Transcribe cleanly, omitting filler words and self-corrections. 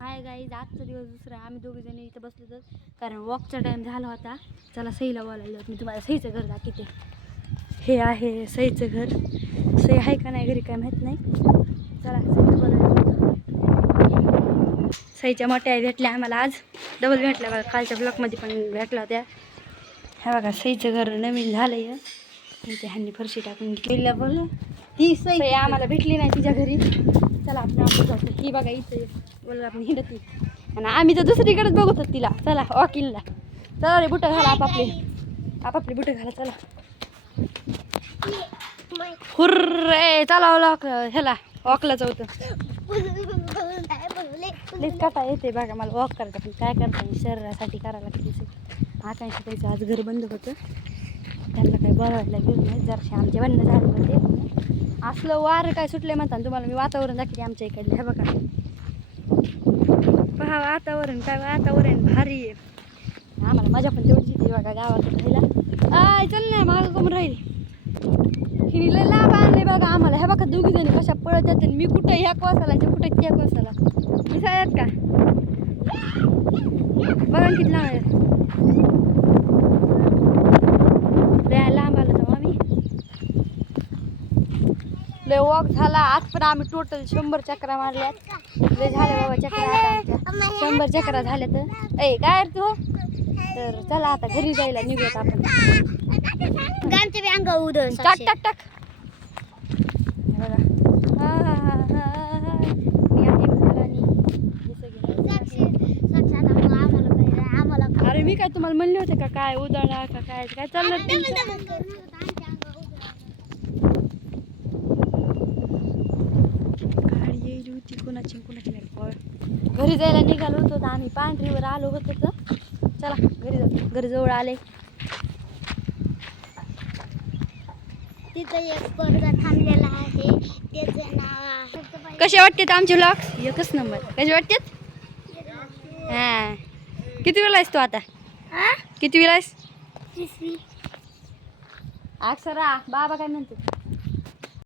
Hi guys, आजचा दिवस दुसरा. आम्ही दोघे जणी इथं बसलो तर कारण वॉकचा टाइम झाला होता. चला सईला बोलायला मी तुम्हाला सईचं घर दाखवते. हे आहे सईचं घर. सई आहे का नाही घरी काय माहीत नाही. चला सईचं बोलायला. सईच्या मोठ्या भेटल्या आम्हाला आज. डबल भेटल्या बघा, कालच्या ब्लॉकमध्ये पण भेटल्या होत्या. हे बघा सईचं घर नवीन झालं आहे. ते ह्यांनी फरशी टाकून गेल्या. बोल ती सई आम्हाला भेटली नाही तिच्या घरी. चला आपण आपण जातो. ही बघा इथे बोल आपण हिंडती आणि आम्ही तर दुसरीकडेच बघत होत तिला. चला वॉकिंगला चला रे, बुटं घाला आपापले बुटं घाला. चला हुर्रे चला वॉक ह्याला वॉकला जाऊत. लिफ्ट काटा येते बघा मला वॉक करायचं, पण काय करता शरीरासाठी करायला लागते. आकांक्षा त्याचं आज घर बंद होतं, त्यांना काही बघायला गेलं नाही. जराशे आमचे भांडणं झाले होते. असलं वारं काय सुटले म्हणतात तुम्हाला मी वातावरण दाखवते आमच्या इकडले. हे बघा पहा वातावरण, काय वातावरण भारी आहे. आम्हाला मजा पण तेवढीच येते बघा गावाकडे राहायला. आय चल ना मागं करून राहील. हिने लय लाभ आणले बघा आम्हाला. हे बघा दोघी जणी कशा पळत जाते. मी कुठं ह्या कोसाला कुठं त्या कोसाला दिसायत का बघा किती लांब आहे. लांब आलो तर आम्ही लय वॉक झाला आज. पण आम्ही टोटल 100 चक्रा मारल्यात. लय झाले बाबा चक्रा. आता 100 चक्रा झाल्या. तर ए काय तू तर चला आता घरी जायला निघूयात आपण. टाक टाक टाक अरे मी काय तुम्हाला म्हणले होते का काय उदळला का काय काय चाललं. गाडी येईल होती कुणाची कुणाची नाही. घरी जायला निघालो होतो तर आम्ही पांढरीवर आलो होतो. तर चला घरी जाऊ. घरी जवळ आले. तिथं एक पोरगा थांबलेला आहे, त्याचं नाव. कसे वाटतात आमचे व्लॉग? एकच नंबर. कसे वाटतात? हां किती वेळा आहेस तू आता? किती वेळा आहेस? पिशवी. अक्षरा बाबा काय म्हणतात?